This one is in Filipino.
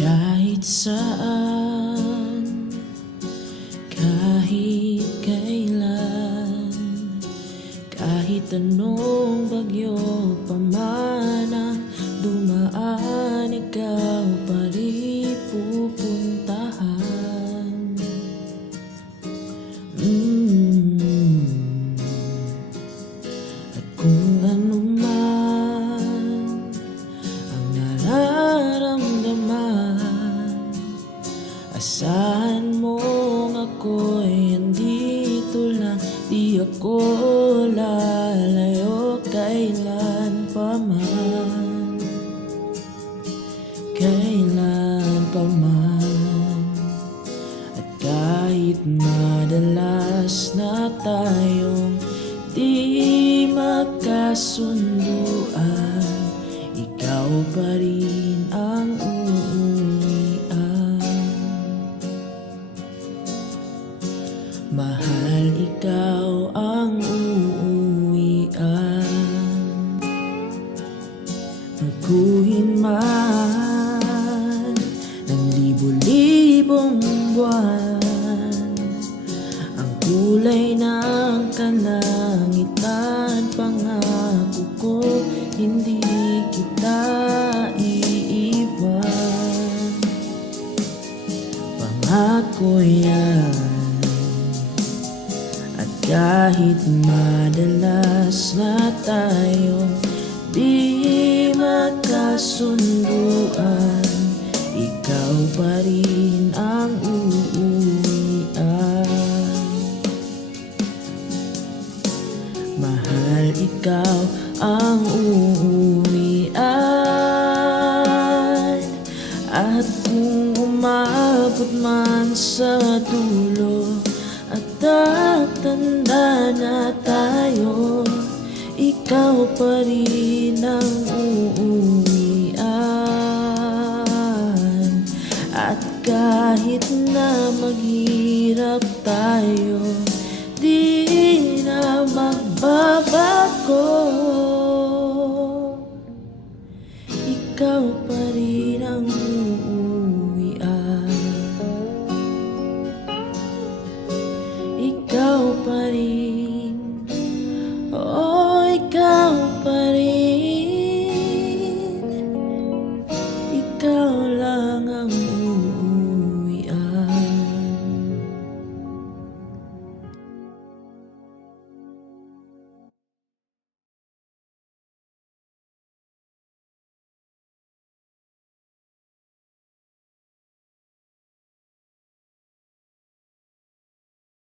Kahit saan, kahit kailan, kahit anong bagyo pa man ang dumaan, ikaw pa rin pupuntahan. At kung ano man ang nararamdaman, asahan mong ako'y andito lang. Di ako lalayo kailan pa man, kailan pa man. At kahit madalas na tayong di magkasunduan, ikaw pa rin ang uuwian. Mahal, ikaw ang uuwian. Baguhin man ng libo-libong buwan ang kulay ng kalangitan, pangako ko hindi kita iiwan. Pangako yan. At kahit madalas na tayong di magkasunduan, ikaw pa rin ang uuwian. Mahal, ikaw ang uuwian. At kung umabot man sa dulo at tatanda na tayo, ikaw pa rin ang uuwian. At kahit na maghirap tayo,